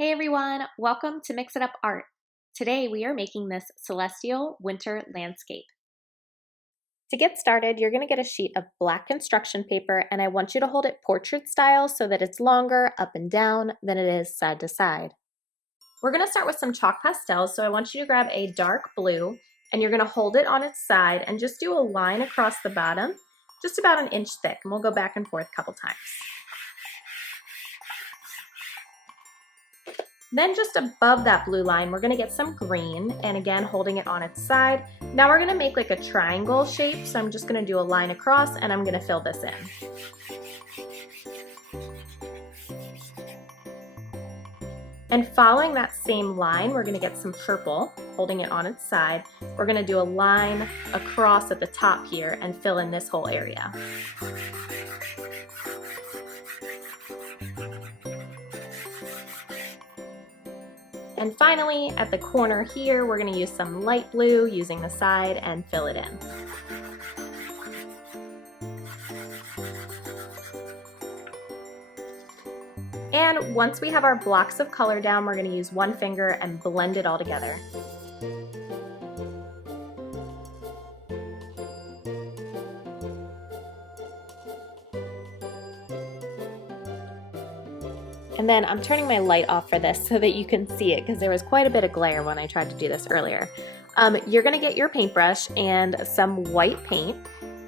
Hey everyone, welcome to Mix It Up Art. Today we are making this celestial winter landscape. To get started, you're going to get a sheet of black construction paper and I want you to hold it portrait style so that it's longer up and down than it is side to side. We're going to start with some chalk pastels, so I want you to grab a dark blue and you're going to hold it on its side and just do a line across the bottom, just about an inch thick, and we'll go back and forth a couple times. Then just above that blue line, we're gonna get some green, and again, holding it on its side. Now we're gonna make like a triangle shape, so I'm just gonna do a line across and I'm gonna fill this in. And following that same line, we're gonna get some purple, holding it on its side. We're gonna do a line across at the top here and fill in this whole area. And finally, at the corner here, we're going to use some light blue using the side and fill it in. And once we have our blocks of color down, we're going to use one finger and blend it all together. And then I'm turning my light off for this so that you can see it, because there was quite a bit of glare when I tried to do this earlier. You're gonna get your paintbrush and some white paint,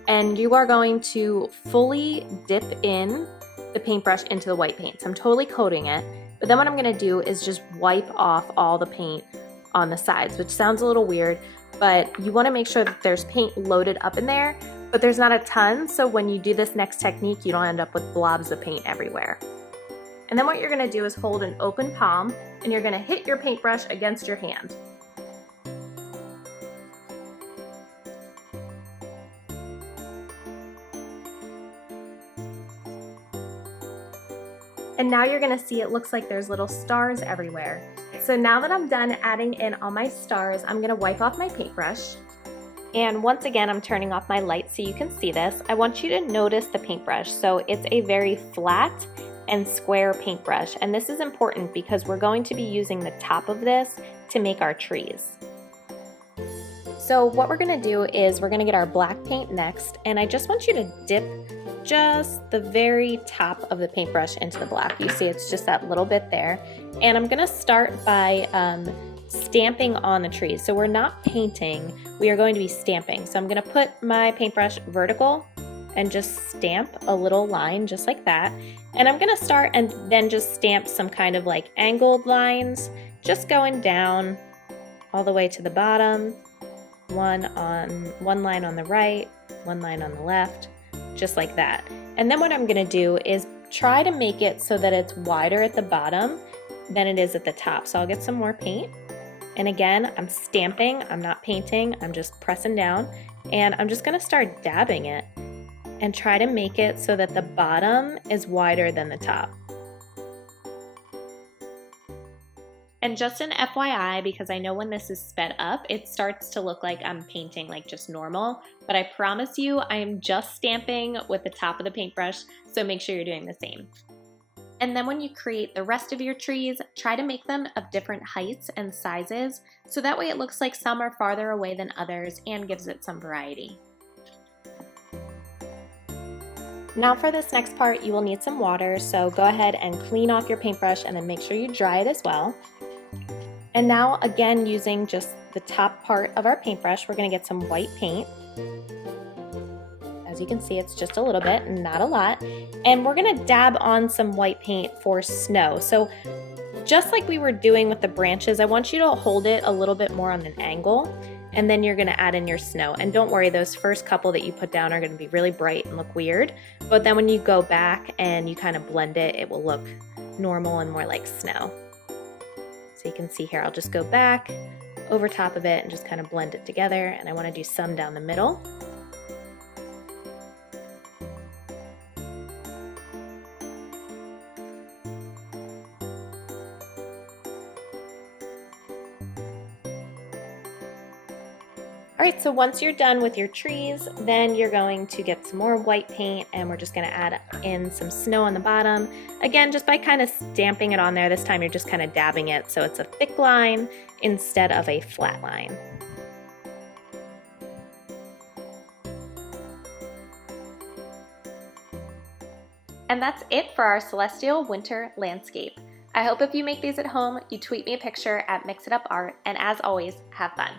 and you are going to fully dip in the paintbrush into the white paint. So I'm totally coating it, but then what I'm gonna do is just wipe off all the paint on the sides, which sounds a little weird, but you wanna make sure that there's paint loaded up in there, but there's not a ton, so when you do this next technique, you don't end up with blobs of paint everywhere. And then what you're gonna do is hold an open palm and you're gonna hit your paintbrush against your hand. And now you're gonna see it looks like there's little stars everywhere. So now that I'm done adding in all my stars, I'm gonna wipe off my paintbrush. And once again, I'm turning off my light so you can see this. I want you to notice the paintbrush. So it's a very flat and square paintbrush, and this is important because we're going to be using the top of this to make our trees. So what we're going to do is we're going to get our black paint next, and I just want you to dip just the very top of the paintbrush into the black. You see it's just that little bit there, and I'm going to start by stamping on the trees. So we're not painting, we are going to be stamping. So I'm going to put my paintbrush vertical and just stamp a little line just like that. And I'm gonna start and then just stamp some kind of like angled lines, just going down all the way to the bottom, one line on the right, one line on the left, just like that. And then what I'm gonna do is try to make it so that it's wider at the bottom than it is at the top. So I'll get some more paint. And again, I'm stamping, I'm not painting, I'm just pressing down, and I'm just gonna start dabbing it and try to make it so that the bottom is wider than the top. And just an FYI, because I know when this is sped up, it starts to look like I'm painting like just normal, but I promise you I am just stamping with the top of the paintbrush, so make sure you're doing the same. And then when you create the rest of your trees, try to make them of different heights and sizes, so that way it looks like some are farther away than others and gives it some variety. Now for this next part, you will need some water, so go ahead and clean off your paintbrush and then make sure you dry it as well. And now again, using just the top part of our paintbrush, we're gonna get some white paint. As you can see, it's just a little bit, not a lot. And we're gonna dab on some white paint for snow. So just like we were doing with the branches, I want you to hold it a little bit more on an angle, and then you're gonna add in your snow. And don't worry, those first couple that you put down are gonna be really bright and look weird, but then when you go back and you kind of blend it, it will look normal and more like snow. So you can see here, I'll just go back over top of it and just kind of blend it together, and I wanna do some down the middle. Alright, so once you're done with your trees, then you're going to get some more white paint and we're just going to add in some snow on the bottom. Again, just by kind of stamping it on there, this time you're just kind of dabbing it so it's a thick line instead of a flat line. And that's it for our celestial winter landscape. I hope if you make these at home, you tweet me a picture at mixitupart, and as always, have fun.